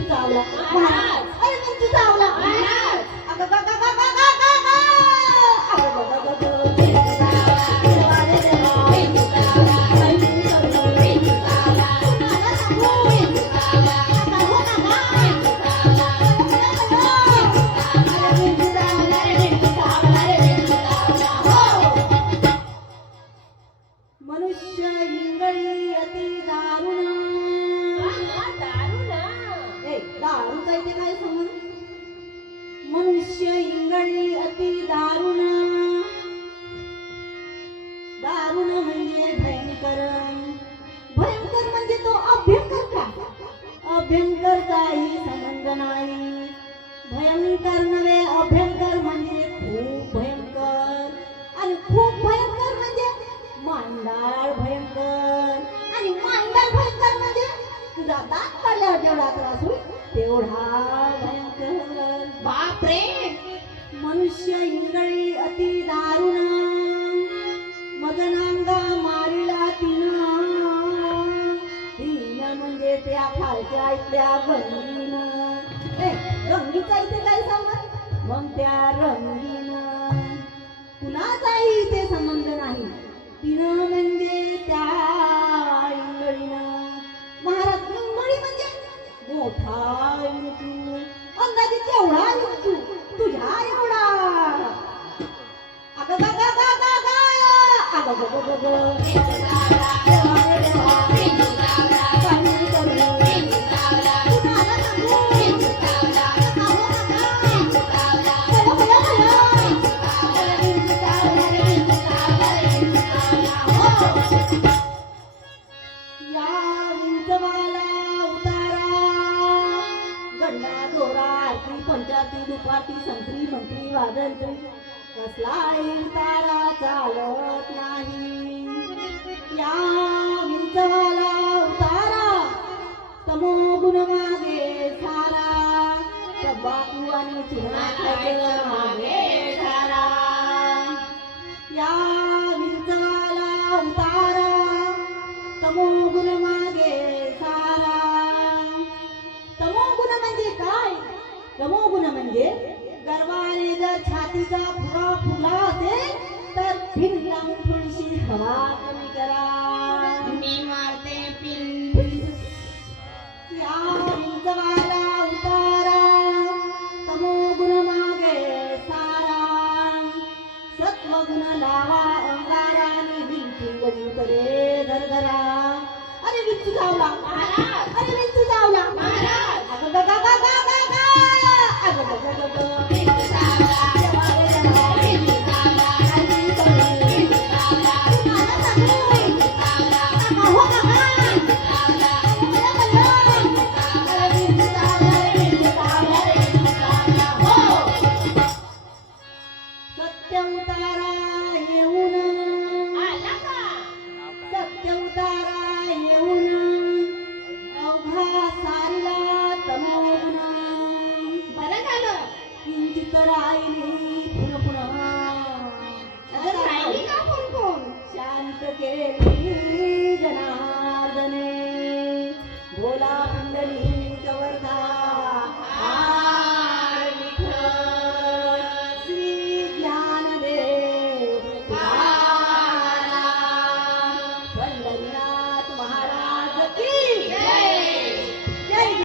चावला महाराज! अरे मिंचू चावला महाराज! अगं, ग, ग, दारूचा काय मनुष्य अति दारुण। दारुण म्हणजे भयंकर। भयंकर म्हणजे तो अभ्यंकर का? अभ्यंकर काही संबंध नाही। भयंकर नव्हे अभ्यंकर म्हणजे खूप भयंकर। आणि खूप भयंकर म्हणजे मांडाळ भयंकर। आणि मांडाळ भयंकर म्हणजे तुझा दात काढल्यावर जेवढा त्रास होईल तेवढा भयंकर बापरे! मनुष्य इंगळी अति दारुण मदनांगा मारिला तिनं. तिनं म्हणजे त्या खालच्या इथल्या रंगीन ए रंगीचा इथे काय संबंध मग त्या रंगीन संत्री कसलाही तारा चालत नाही. या विंचवाला उतारा तमो गुण मागे सारा. तंबाखू आणि चुना खायचं मागे सारा. या विंचवाला उतारा तमोगुण मागे सारा. तमोगुण म्हणजे काय? तमोगुण म्हणजे छातीचा फुगा फुला असेल तर भिंगाम थोडीशी हवा कमी करा. मी मारते पिन. या विंचवाला उतारा. तमोगुण मागे सारा. सत्वगुण लावा करे धरधरा. अरे धावला राहिली पुन्हा पुन्हा राहिली का कोण कोण? शांत केली.